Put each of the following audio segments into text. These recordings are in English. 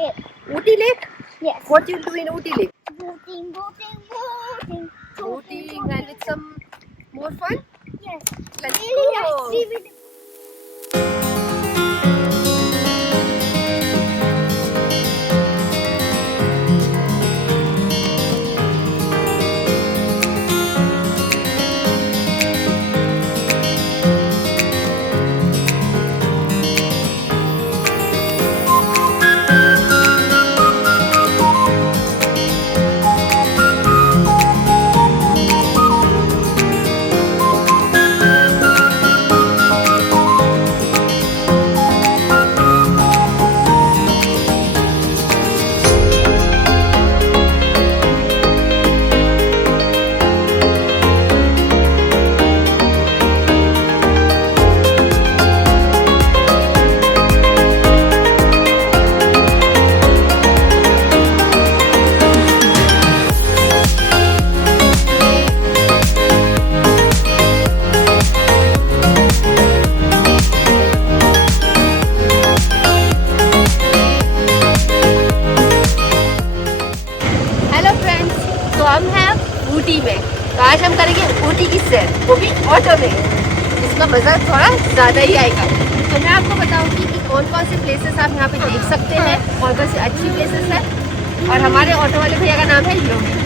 Lake. Ooty Lake? Yes. What you do in Ooty Lake? Boating, boating, boating. Boating and with some more fun? Yes. Let's Really go. nice swimming. Hello friends, तो हम हैं ऊटी में। तो आज हम करेंगे ऊटी की सैर, वो भी ऑटो में। इसका मज़ा थोड़ा ज़्यादा ही आएगा। तो मैं आपको बताऊंगी कि कौन कौन से प्लेसेस आप यहाँ पे देख सकते हैं, कौन कौन से अच्छी प्लेसेस हैं। और हमारे ऑटो वाले भैया का नाम है योगी।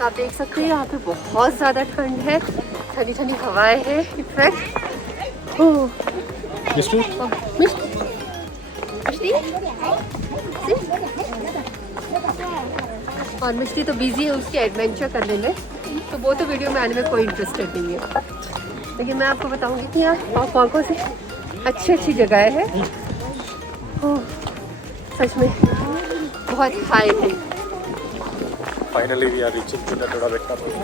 आप देख सकते हैं यहाँ पे बहुत ज़्यादा ठंड है, ठंडी ठंडी हवाएं हैं। मिष्टी और मिष्टी तो बिजी है उसके एडवेंचर करने में, तो वो तो वीडियो में आने में कोई इंटरेस्टेड नहीं है। लेकिन मैं आपको बताऊंगी कि यहाँ कौन कौन से अच्छी जगह है। सच में बहुत हाई है। Finally, we are reaching to the Doddabetta Peak.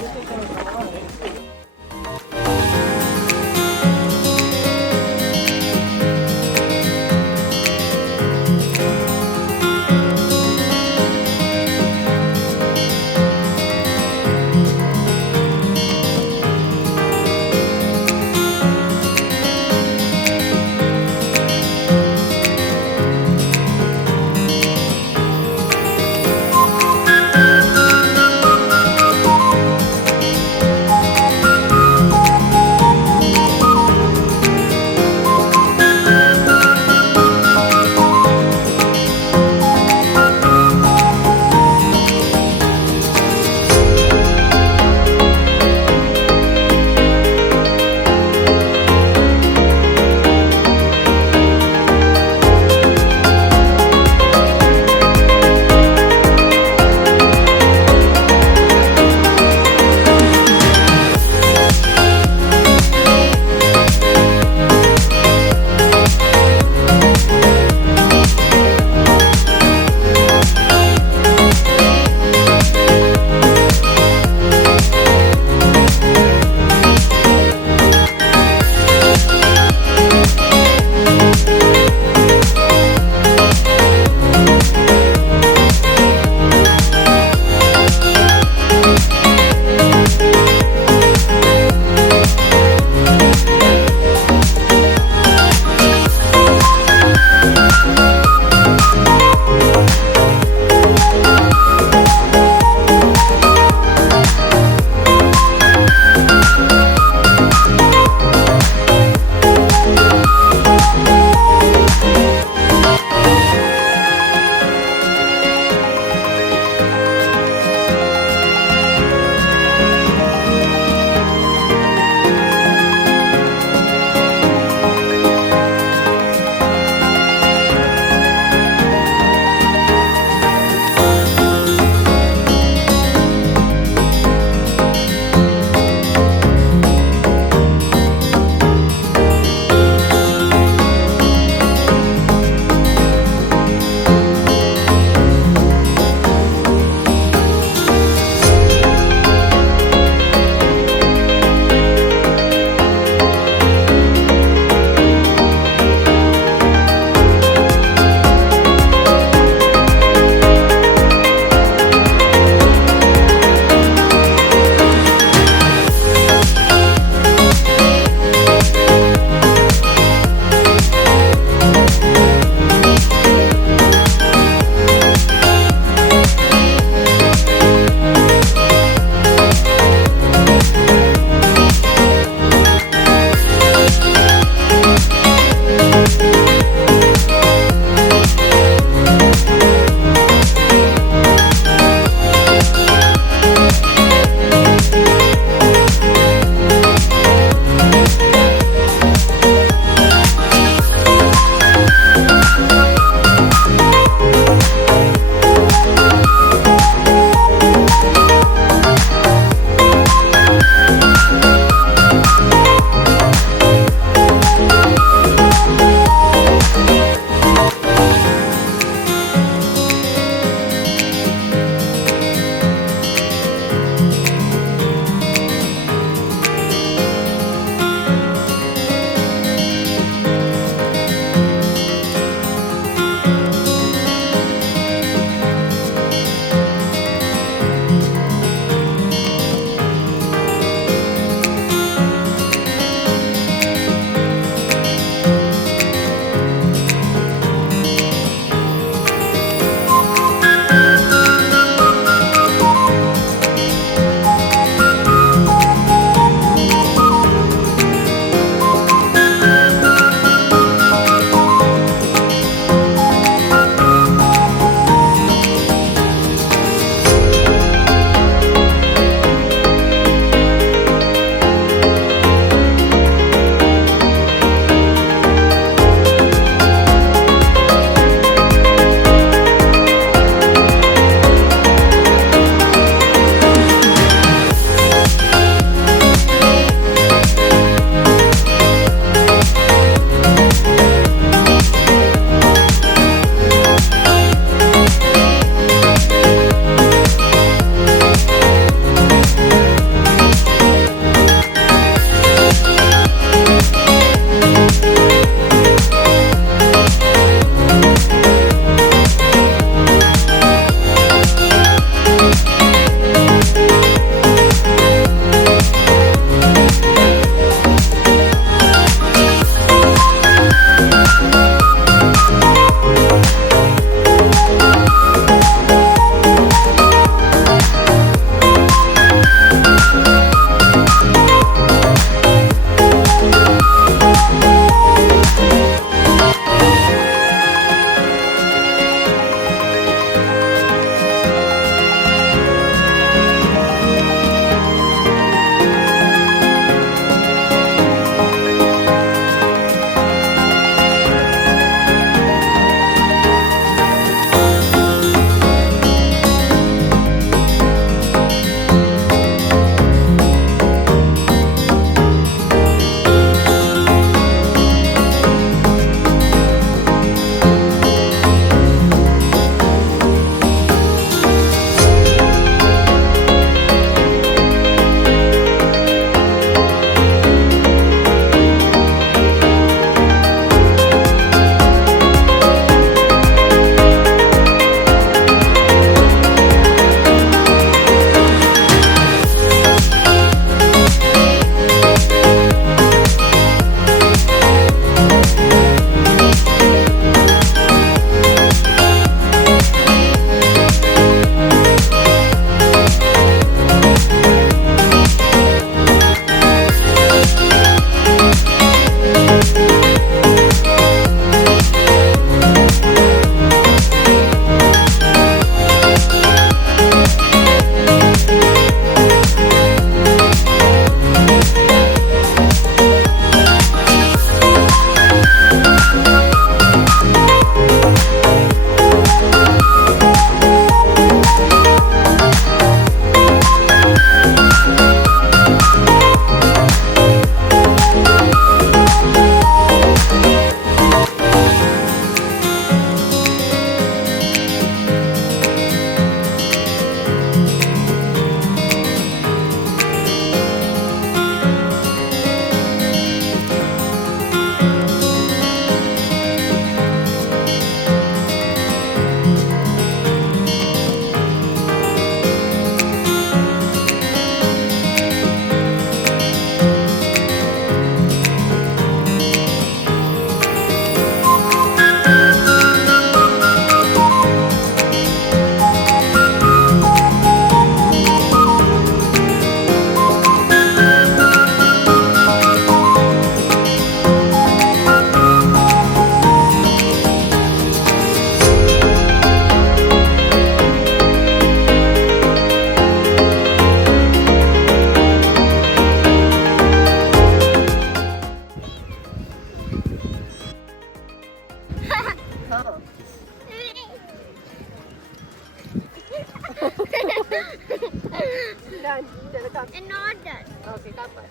done. Chalo, come. And not done. Okay, come on.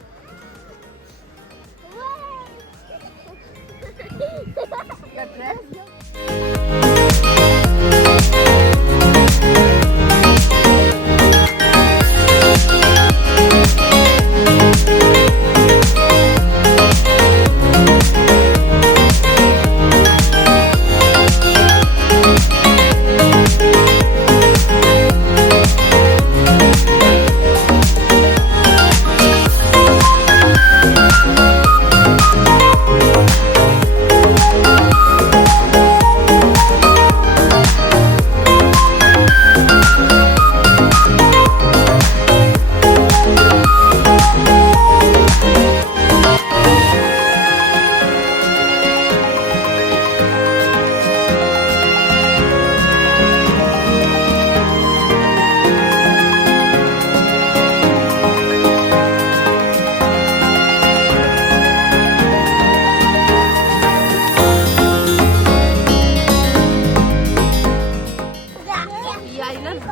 Your dress?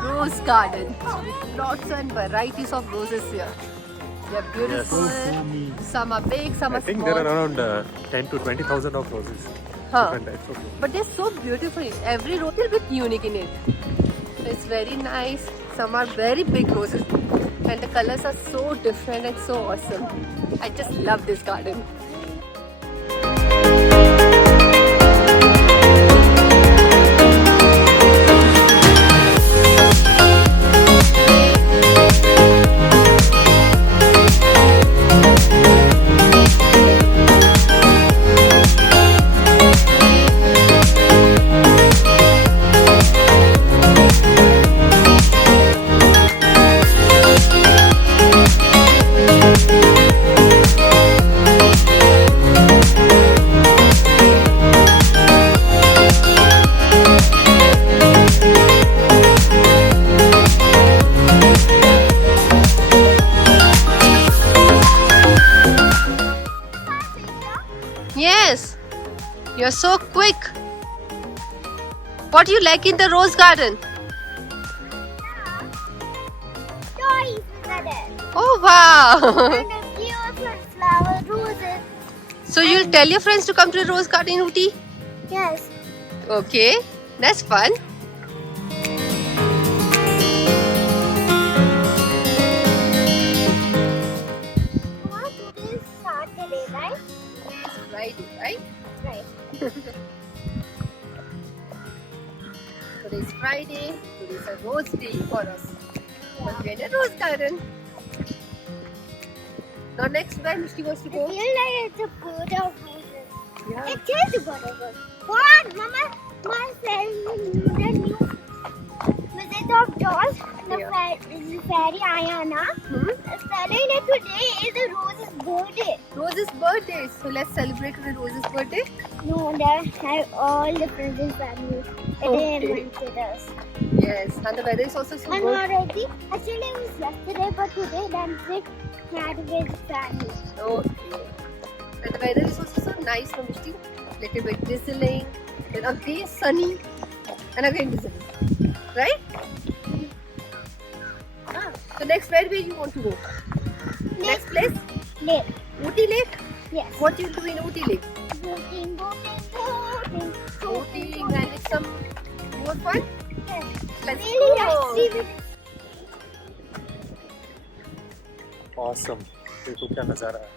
Rose garden with lots and varieties of roses here. They are beautiful. Yes. Some are big, some I are think small. there are around 10 to 20,000 of roses. Huh. Different types of roses. But they're so beautiful. Every rose is a bit unique in it. So it's very nice. Some are very big roses. And the colors are so different and so awesome. I just love this garden. Yes, you're so quick. What do you like in the rose garden? Toys are there. Oh wow! And a beautiful flower roses. So you'll tell your friends to come to the rose garden in Ooty? Yes. Okay, that's fun. What today is Saturday, right? It's Friday, right? Right. Today's Friday. Today's a rose day for us. But we're in a rose garden. Now next when she wants to I go? feel like it's a bird of roses. Yeah. It is a bird of roses. What? Mama, my friend, the new visit of dolls, the fairy Ayana, is telling that today is the Rose's birthday. Rose's birthday. So let's celebrate with Rose's birthday. No, they have all the friends and family. Okay. They invited us. Yes, and the weather is also so And good. already, actually it was yesterday, but today dancing had with family. Okay. And the weather is also so nice from Mishti. Little bit drizzling, then again sunny, and again drizzling. Right? So next where you want to go? Next place? Lake. Ooty Lake? Yes. What you do in Ooty Lake? Boating, boating, boating. Boating and it's some more fun? Yes. Let's Really go. nice sea. Awesome. देखो क्या नज़ारा है.